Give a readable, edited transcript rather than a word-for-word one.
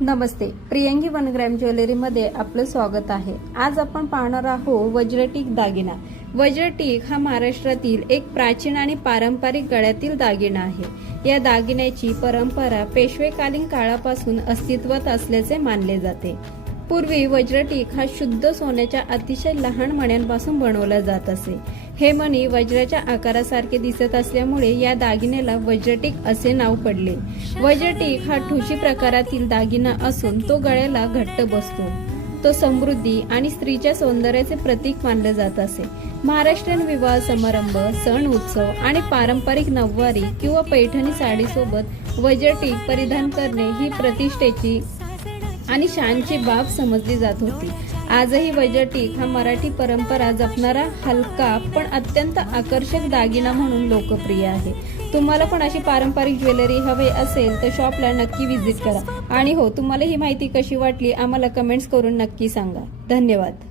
नमस्ते, प्रियंकी 1 gram ज्वेलरीमध्ये आपलं स्वागत आहे। आज आपण पाहणार आहोत वज्रटीक दागिना। वज्रटीक हा महाराष्ट्रातील एक प्राचीन आणि पारंपरिक गळ्यातील दागिना आहे। या दागिन्याची परंपरा पेशवेकालीन काळापासून अस्तित्वात असल्याचे मानले जाते। पूर्वी वज्रटीक हा शुद्ध सोन्याच्या अतिशय लहान मण्यांपासून बनवला जात असे। हे मणी वज्राच्या आकारासारखे दिसत असल्यामुळे या दागिन्याला वज्रटीक असे नाव पडले। वज्रटीक हा ठुशी प्रकारातील दागिना असून तो गळ्याला घट्ट बसतो। तो समृद्धी आणि स्त्रीच्या सौंदर्याचे प्रतीक मानले जात असे। महाराष्ट्रीयन विवाह समारंभ, सण उत्सव आणि पारंपरिक नऊवारी किंवा पैठणी साडीसोबत वज्रटीक परिधान करणे ही प्रतिष्ठेची आणि शानची बाब समजली जात होती। आजही वज्रटीक हा मराठी परंपरा जपणारा हलका पण अत्यंत आकर्षक दागिना म्हणून लोकप्रिय आहे। तुम्हाला पण अशी पारंपरिक ज्वेलरी हवे असेल तर शॉपला नक्की व्हिजिट करा। आणि हो, तुम्हाला ही माहिती कशी वाटली आम्हाला कमेंट्स करून नक्की सांगा। धन्यवाद।